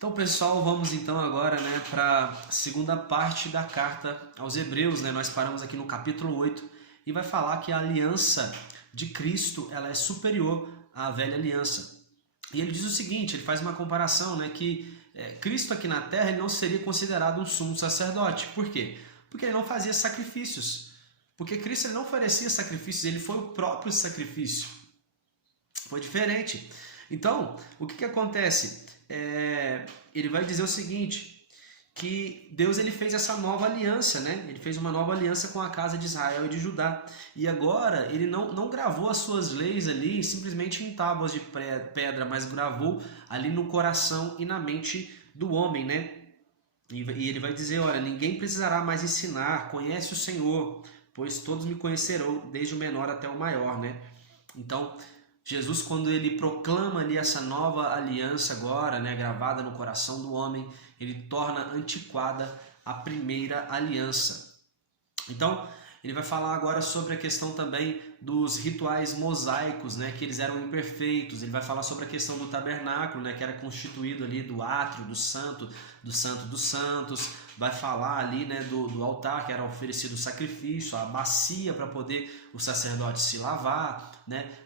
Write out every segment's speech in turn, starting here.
Então, pessoal, vamos então agora, para a segunda parte da carta aos Hebreus, Nós paramos aqui no capítulo 8 e vai falar que a aliança de Cristo, ela é superior à velha aliança. E ele diz o seguinte, ele faz uma comparação, que Cristo aqui na terra ele não seria considerado um sumo sacerdote. Por quê? Porque ele não fazia sacrifícios. Porque Cristo ele não oferecia sacrifícios, ele foi o próprio sacrifício. Foi diferente. Então, o que acontece? Ele vai dizer o seguinte, que Deus ele fez essa nova aliança, Ele fez uma nova aliança com a casa de Israel e de Judá. E agora ele não gravou as suas leis ali simplesmente em tábuas de pedra, mas gravou ali no coração e na mente do homem, E ele vai dizer, olha, ninguém precisará mais ensinar, conhece o Senhor, pois todos me conhecerão, desde o menor até o maior, Então, Jesus, quando ele proclama ali essa nova aliança agora, gravada no coração do homem, ele torna antiquada a primeira aliança. Então, ele vai falar agora sobre a questão também dos rituais mosaicos, que eles eram imperfeitos. Ele vai falar sobre a questão do tabernáculo, que era constituído ali do átrio, do santo dos santos. Vai falar ali, do altar, que era oferecido o sacrifício, a bacia para poder o sacerdote se lavar,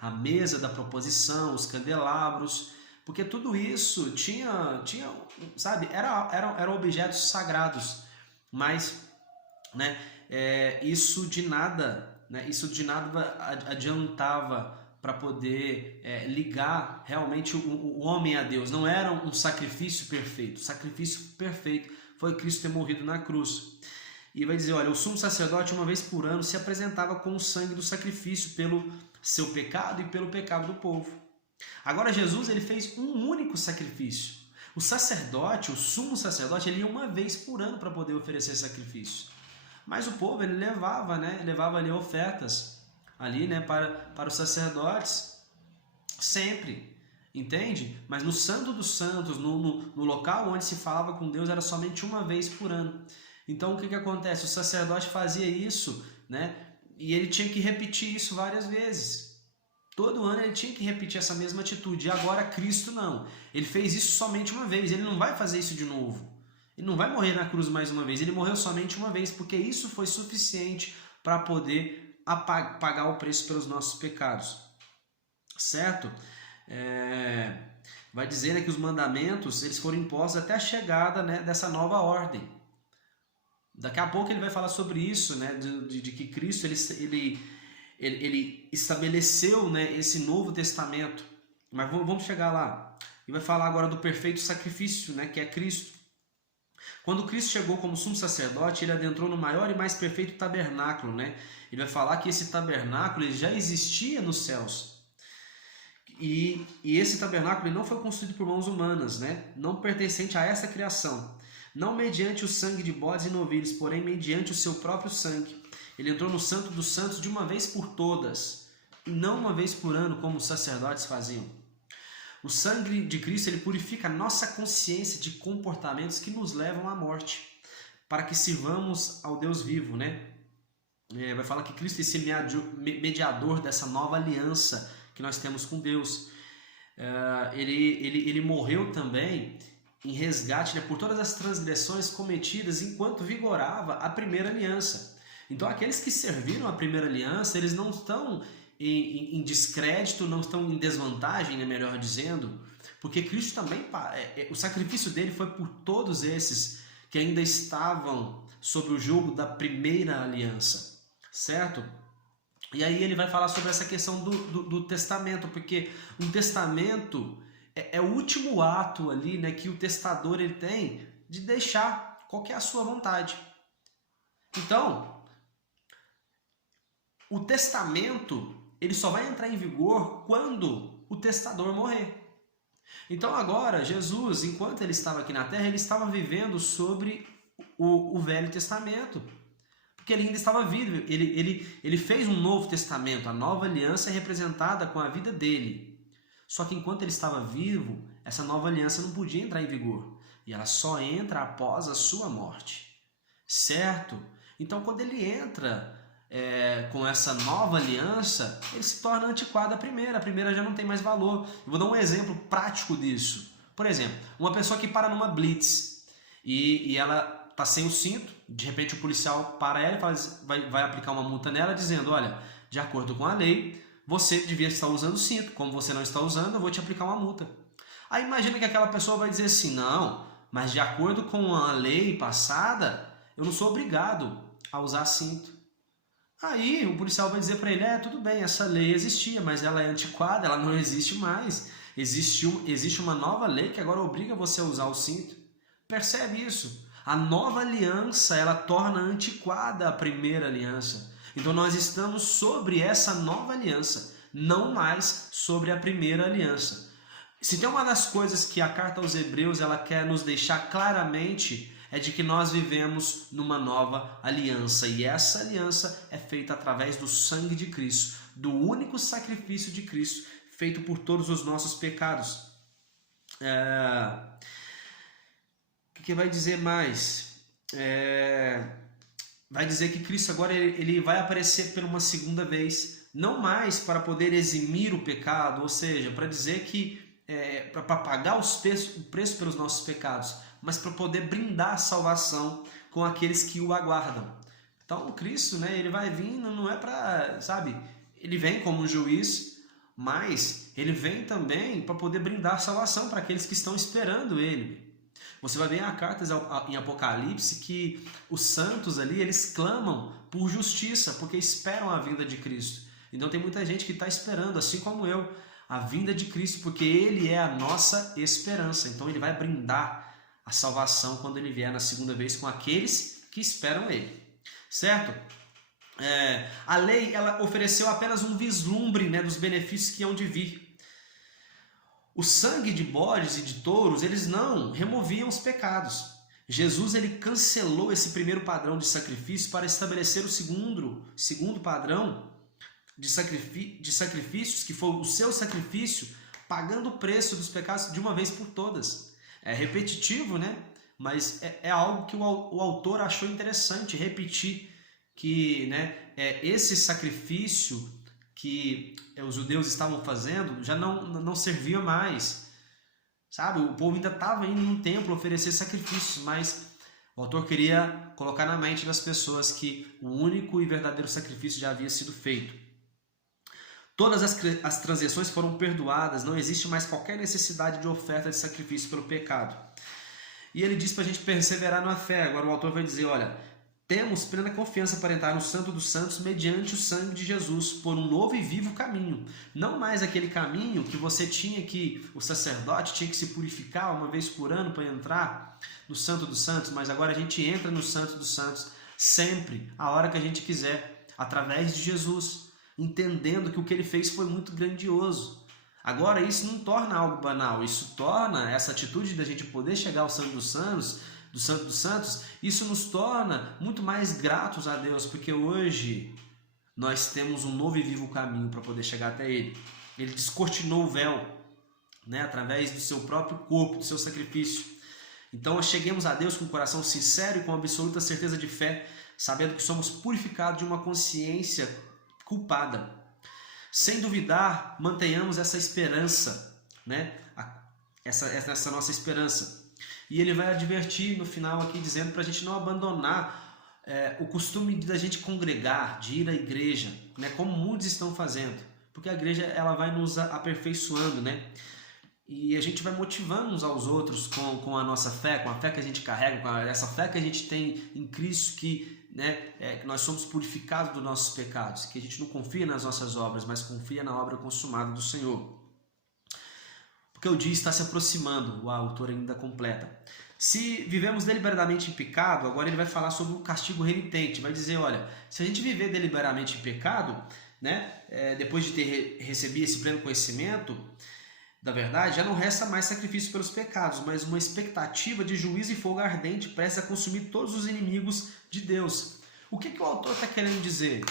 a mesa da proposição, os candelabros, porque tudo isso tinha sabe, eram objetos sagrados, mas, isso de nada adiantava para poder ligar realmente o homem a Deus. Não era um sacrifício perfeito. O sacrifício perfeito foi Cristo ter morrido na cruz. E vai dizer, olha, o sumo sacerdote uma vez por ano se apresentava com o sangue do sacrifício pelo seu pecado e pelo pecado do povo. Agora Jesus ele fez um único sacrifício. O sacerdote, o sumo sacerdote, ele ia uma vez por ano para poder oferecer sacrifício. Mas o povo ele levava ali ofertas ali, para os sacerdotes sempre, entende? Mas no Santo dos Santos, no local onde se falava com Deus, era somente uma vez por ano. Então o que acontece? O sacerdote fazia isso, e ele tinha que repetir isso várias vezes. Todo ano ele tinha que repetir essa mesma atitude. E agora Cristo não. Ele fez isso somente uma vez. Ele não vai fazer isso de novo. Ele não vai morrer na cruz mais uma vez. Ele morreu somente uma vez, porque isso foi suficiente para poder pagar o preço pelos nossos pecados. Certo? Vai dizer que os mandamentos eles foram impostos até a chegada dessa nova ordem. Daqui a pouco ele vai falar sobre isso, de que Cristo ele estabeleceu esse novo testamento. Mas vamos chegar lá. E vai falar agora do perfeito sacrifício, que é Cristo. Quando Cristo chegou como sumo sacerdote, ele adentrou no maior e mais perfeito tabernáculo. Ele vai falar que esse tabernáculo ele já existia nos céus. E esse tabernáculo ele não foi construído por mãos humanas, não pertencente a essa criação. Não mediante o sangue de bodes e novilhos, porém mediante o seu próprio sangue. Ele entrou no Santo dos Santos de uma vez por todas, e não uma vez por ano, como os sacerdotes faziam. O sangue de Cristo ele purifica a nossa consciência de comportamentos que nos levam à morte, para que sirvamos ao Deus vivo. Vai falar que Cristo é esse mediador dessa nova aliança que nós temos com Deus. Ele morreu também em resgate por todas as transgressões cometidas enquanto vigorava a primeira aliança. Então aqueles que serviram a primeira aliança, eles não estão em descrédito, não estão em desvantagem, melhor dizendo, porque Cristo também, o sacrifício dele foi por todos esses que ainda estavam sob o jugo da primeira aliança, certo? E aí ele vai falar sobre essa questão do testamento, porque um testamento é o último ato ali, que o testador ele tem de deixar qual que é a sua vontade. Então, o testamento ele só vai entrar em vigor quando o testador morrer. Então agora, Jesus, enquanto ele estava aqui na terra, ele estava vivendo sobre o Velho Testamento. Porque ele ainda estava vivo, ele fez um novo testamento, a nova aliança é representada com a vida dele. Só que enquanto ele estava vivo, essa nova aliança não podia entrar em vigor. E ela só entra após a sua morte. Certo? Então quando ele entra com essa nova aliança, ele se torna antiquado a primeira já não tem mais valor. Eu vou dar um exemplo prático disso. Por exemplo, uma pessoa que para numa blitz e ela está sem o cinto, de repente o policial para ela e vai aplicar uma multa nela dizendo, olha, de acordo com a lei, você devia estar usando o cinto, como você não está usando, eu vou te aplicar uma multa. Aí imagina que aquela pessoa vai dizer assim, não, mas de acordo com a lei passada, eu não sou obrigado a usar cinto. Aí o policial vai dizer para ele, tudo bem, essa lei existia, mas ela é antiquada, ela não existe mais. Existe uma nova lei que agora obriga você a usar o cinto. Percebe isso? A nova aliança, ela torna antiquada a primeira aliança. Então nós estamos sobre essa nova aliança, não mais sobre a primeira aliança. Se tem uma das coisas que a carta aos Hebreus ela quer nos deixar claramente, é de que nós vivemos numa nova aliança. E essa aliança é feita através do sangue de Cristo, do único sacrifício de Cristo, feito por todos os nossos pecados. O que vai dizer mais? Vai dizer que Cristo agora ele vai aparecer por uma segunda vez, não mais para poder eximir o pecado, ou seja, para dizer que para pagar o preço pelos nossos pecados, mas para poder brindar a salvação com aqueles que o aguardam. Então o Cristo, ele vai vir, não é para, ele vem como um juiz, mas ele vem também para poder brindar salvação para aqueles que estão esperando ele. Você vai ver em cartas em Apocalipse que os santos ali, eles clamam por justiça, porque esperam a vinda de Cristo. Então tem muita gente que está esperando, assim como eu, a vinda de Cristo, porque ele é a nossa esperança. Então ele vai brindar a salvação quando ele vier na segunda vez com aqueles que esperam ele. Certo? A lei ela ofereceu apenas um vislumbre dos benefícios que hão de vir. O sangue de bodes e de touros, eles não removiam os pecados. Jesus ele cancelou esse primeiro padrão de sacrifício para estabelecer o segundo padrão de sacrifícios, que foi o seu sacrifício, pagando o preço dos pecados de uma vez por todas. É repetitivo, mas é algo que o autor achou interessante repetir, que esse sacrifício que os judeus estavam fazendo já não servia mais. O povo ainda estava indo no templo oferecer sacrifícios, mas o autor queria colocar na mente das pessoas que o único e verdadeiro sacrifício já havia sido feito. Todas as transgressões foram perdoadas, não existe mais qualquer necessidade de oferta de sacrifício pelo pecado. E ele diz para a gente perseverar na fé. Agora o autor vai dizer, olha, temos plena confiança para entrar no Santo dos Santos mediante o sangue de Jesus, por um novo e vivo caminho. Não mais aquele caminho que você tinha que, o sacerdote tinha que se purificar uma vez por ano para entrar no Santo dos Santos, mas agora a gente entra no Santo dos Santos sempre, a hora que a gente quiser, através de Jesus, entendendo que o que ele fez foi muito grandioso. Agora isso não torna algo banal, isso torna essa atitude da gente poder chegar ao Santo dos Santos, do Santo dos Santos, isso nos torna muito mais gratos a Deus, porque hoje nós temos um novo e vivo caminho para poder chegar até Ele. Ele descortinou o véu, através do seu próprio corpo, do seu sacrifício. Então cheguemos a Deus com um coração sincero e com absoluta certeza de fé, sabendo que somos purificados de uma consciência culpada. Sem duvidar, mantenhamos essa esperança, essa nossa esperança. E ele vai advertir no final aqui, dizendo para a gente não abandonar o costume da gente congregar, de ir à igreja, como muitos estão fazendo. Porque a igreja ela vai nos aperfeiçoando, e a gente vai motivando uns aos outros com a nossa fé, com a fé que a gente carrega, com essa fé que a gente tem em Cristo, que nós somos purificados dos nossos pecados, que a gente não confia nas nossas obras, mas confia na obra consumada do Senhor. Porque o dia está se aproximando, o autor ainda completa. Se vivemos deliberadamente em pecado, agora ele vai falar sobre o castigo renitente. Vai dizer, olha, se a gente viver deliberadamente em pecado, depois de ter recebido esse pleno conhecimento da verdade, já não resta mais sacrifício pelos pecados, mas uma expectativa de juízo e fogo ardente prestes a consumir todos os inimigos de Deus. O que o autor está querendo dizer?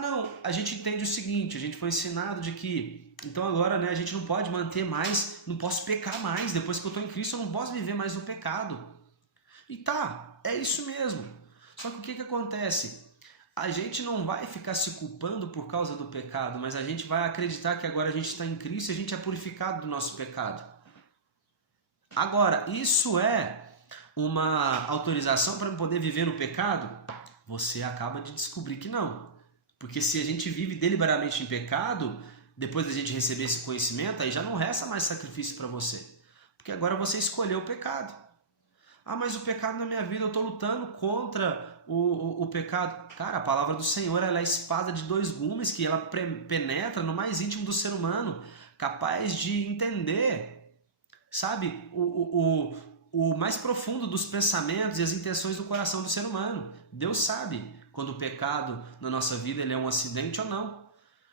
Não, a gente entende o seguinte, a gente foi ensinado de que, então agora a gente não pode manter mais, não posso pecar mais, depois que eu estou em Cristo eu não posso viver mais no pecado. E é isso mesmo. Só que o que acontece? A gente não vai ficar se culpando por causa do pecado, mas a gente vai acreditar que agora a gente está em Cristo e a gente é purificado do nosso pecado. Agora, isso é uma autorização para poder viver no pecado? Você acaba de descobrir que não. Porque se a gente vive deliberadamente em pecado, depois da gente receber esse conhecimento, aí já não resta mais sacrifício para você. Porque agora você escolheu o pecado. Ah, mas o pecado na minha vida, eu estou lutando contra o pecado. Cara, a palavra do Senhor, ela é a espada de dois gumes, que ela penetra no mais íntimo do ser humano, capaz de entender, sabe, o mais profundo dos pensamentos e as intenções do coração do ser humano. Deus sabe quando o pecado na nossa vida ele é um acidente ou não.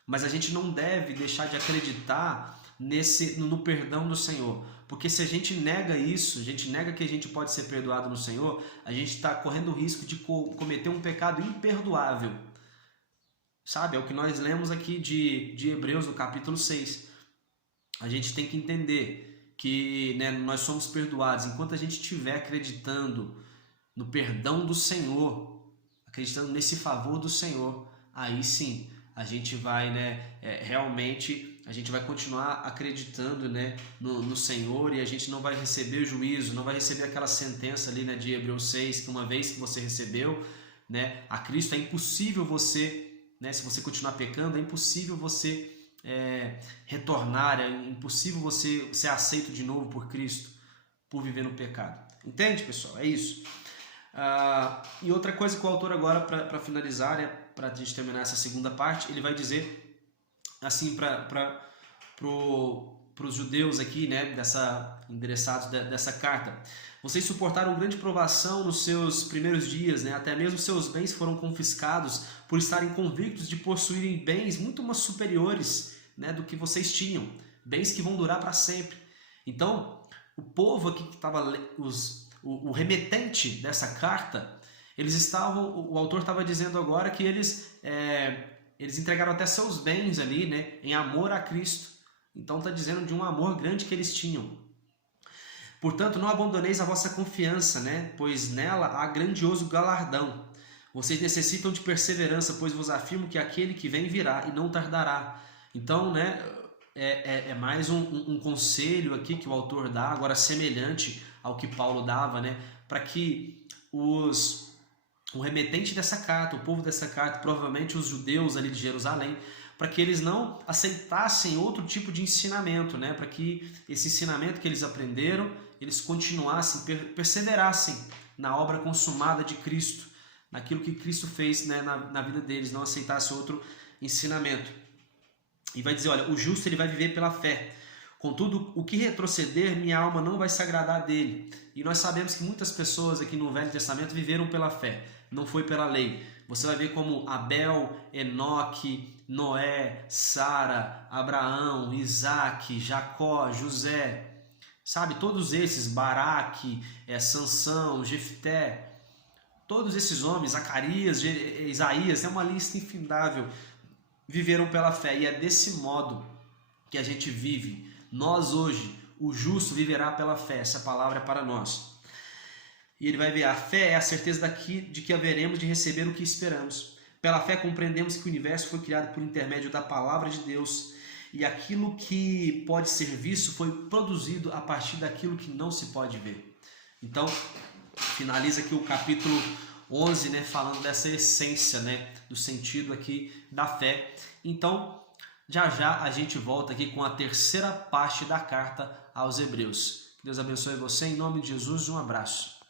Mas a gente não deve deixar de acreditar no perdão do Senhor. Porque se a gente nega isso, a gente nega que a gente pode ser perdoado no Senhor, a gente está correndo o risco de cometer um pecado imperdoável. Sabe? É o que nós lemos aqui de Hebreus, no capítulo 6. A gente tem que entender que, né, nós somos perdoados. Enquanto a gente estiver acreditando no perdão do Senhor, acreditando nesse favor do Senhor, aí sim a gente vai, né, realmente a gente vai continuar acreditando, né, no Senhor, e a gente não vai receber o juízo, não vai receber aquela sentença ali, né, de Hebreus 6, que uma vez que você recebeu, né, a Cristo, é impossível você, né, se você continuar pecando, é impossível você retornar, é impossível você ser aceito de novo por Cristo, por viver no pecado. Entende, pessoal? É isso. E outra coisa que o autor agora, para finalizar, né, para a gente terminar essa segunda parte, ele vai dizer assim para os judeus aqui, né, endereçados dessa carta: vocês suportaram grande provação nos seus primeiros dias, né, até mesmo seus bens foram confiscados por estarem convictos de possuírem bens muito mais superiores, né, do que vocês tinham, bens que vão durar para sempre. Então, o povo aqui que estava, o remetente dessa carta, o autor estava dizendo agora que eles entregaram até seus bens ali, né, em amor a Cristo. Então está dizendo de um amor grande que eles tinham. Portanto, não abandoneis a vossa confiança, né, pois nela há grandioso galardão. Vocês necessitam de perseverança, pois vos afirmo que aquele que vem virá e não tardará. Então, né, é mais um conselho aqui que o autor dá, agora semelhante ao que Paulo dava, né, para que o remetente dessa carta, o povo dessa carta, provavelmente os judeus ali de Jerusalém, para que eles não aceitassem outro tipo de ensinamento, né, para que esse ensinamento que eles aprenderam, eles continuassem, perseverassem na obra consumada de Cristo, naquilo que Cristo fez, né, na vida deles, não aceitassem outro ensinamento. E vai dizer, olha, o justo ele vai viver pela fé. Contudo, o que retroceder, minha alma não vai se agradar dele. E nós sabemos que muitas pessoas aqui no Velho Testamento viveram pela fé, não foi pela lei. Você vai ver como Abel, Enoque, Noé, Sara, Abraão, Isaac, Jacó, José, sabe, todos esses, Baraque, Sansão, Jefté, todos esses homens, Zacarias, Isaías, é uma lista infindável, viveram pela fé. E é desse modo que a gente vive. Nós hoje, o justo viverá pela fé. Essa palavra é para nós. E ele vai ver, a fé é a certeza de que haveremos de receber o que esperamos. Pela fé compreendemos que o universo foi criado por intermédio da palavra de Deus, e aquilo que pode ser visto foi produzido a partir daquilo que não se pode ver. Então, finaliza aqui o capítulo 11, né, falando dessa essência, né, do sentido aqui da fé. Então, já já a gente volta aqui com a terceira parte da carta aos Hebreus. Deus abençoe você, em nome de Jesus, um abraço.